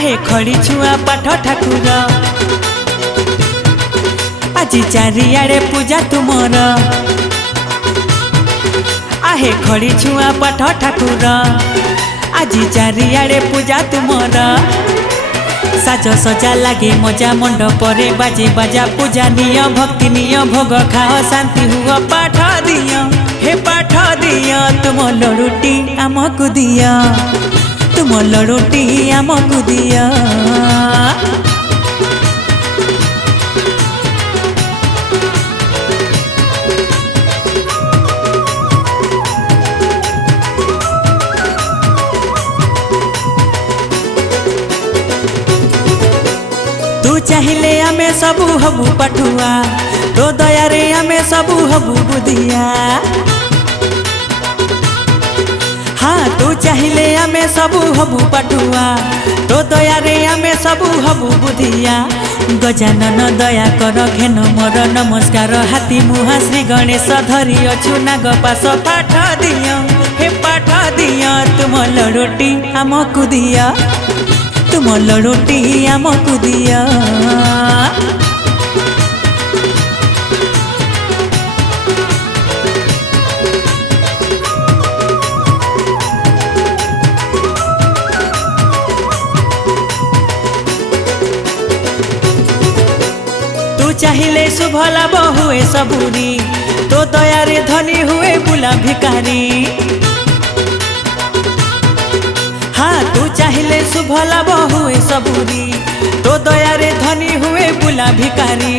आहे खड़ी छुआ पाठ ठाकुर আজি चारिआडे पूजा तुमर आहे खड़ी छुआ पाठ ठाकुर আজি चारिआडे पूजा तुमर साज सजा लगे मजा मंडप बाजे बाजा पूजा निय भक्ति निय भोग खाओ शांति हुआ पाठ दिया हे पाठ दिया तुम लड़ुटी आमको दिया तुम लड़ुटी आमको दिया तू चाहिए आमे सबू हबू पठुआ तो दया रे आमे सबू हबू बुधिया हाँ तू चाहिए आमे सबू हबू पठुआ तो दया रे आमे सबू हबू बुधिया गजानन दया कर घेन मोर नमस्कार हाथी मुहा श्री गणेश धरी अछु नाग पास पाठ दिया हे पाठ दिया तुम लड़ुटी आमको दिया तुम लड़ुटी आमको दिया तू चाहिए शुभ लाभ हुए सबूरी तो दया रे धनी हुए बुला भिकारी हाँ तू चाहिए शुभ लाभ हुए सबूरी तो दया रे धनी हुए बुला भिकारी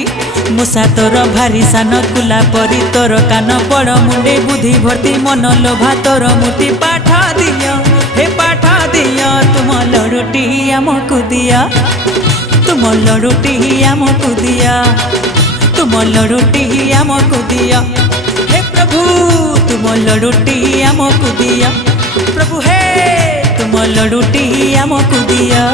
मुसा तोर भारी सान कुला परी तोर कान बड़ मुंडे बुद्धि भर्ती मन लोभा तोर मूर्ति पाठ दिया हे पाठ दिया तुम लड़ुटी आमको दिया तुम लड़ुटी आमको दिया तुम लड़ुटी आमको दिया हे प्रभु तुम लड़ुटी आमको दिया प्रभु हे तुम लड़ुटी आमको दिया।